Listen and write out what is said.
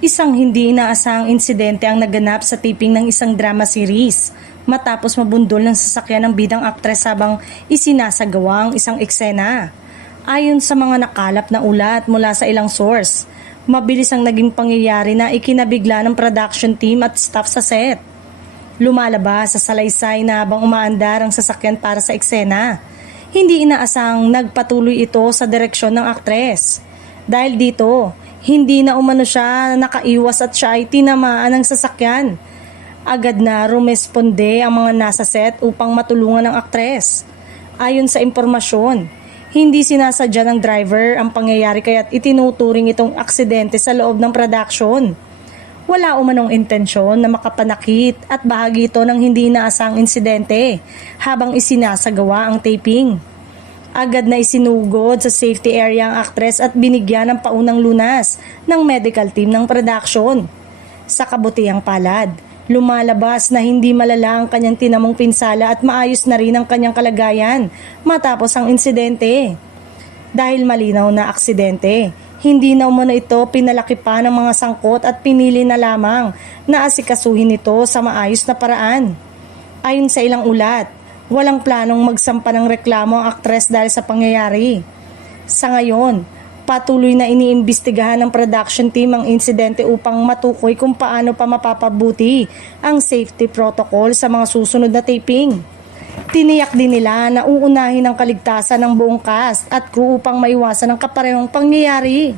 Isang hindi inaasahang insidente ang naganap sa taping ng isang drama series matapos mabundol ng sasakyan ng bidang aktres habang isinasagawa ang isang eksena. Ayon sa mga nakalap na ulat mula sa ilang source, mabilis ang naging pangyayari na ikinabigla ng production team at staff sa set. Lumalabas sa salaysay na habang umaandar ang sasakyan para sa eksena, hindi inaasahang nagpatuloy ito sa direksyon ng aktres. Dahil dito, hindi na umano siya nakaiwas at siya ay tinamaan ng sasakyan. Agad na rumesponde ang mga nasa set upang matulungan ang aktres. Ayon sa impormasyon, hindi sinasadya ng driver ang pangyayari kaya't itinuturing itong aksidente sa loob ng production. Wala umanong intensyon na makapanakit at bahagi ito ng hindi inaasahang insidente habang isinasagawa ang taping. Agad na isinugod sa safety area ang aktres at binigyan ng paunang lunas ng medical team ng production. Sa kabutihang palad, lumalabas na hindi malala ang kanyang tinamong pinsala at maayos na rin ang kanyang kalagayan matapos ang insidente. Dahil malinaw na aksidente, hindi na umano ito pinalaki pa ng mga sangkot at pinili na lamang na asikasuhin ito sa maayos na paraan. Ayon sa ilang ulat, walang planong magsampa ng reklamo ang aktres dahil sa pangyayari. Sa ngayon, patuloy na iniimbestigahan ng production team ang insidente upang matukoy kung paano pa mapapabuti ang safety protocol sa mga susunod na taping. Tiniyak din nila na uunahin ang kaligtasan ng buong cast at crew upang maiwasan ang kaparehong pangyayari.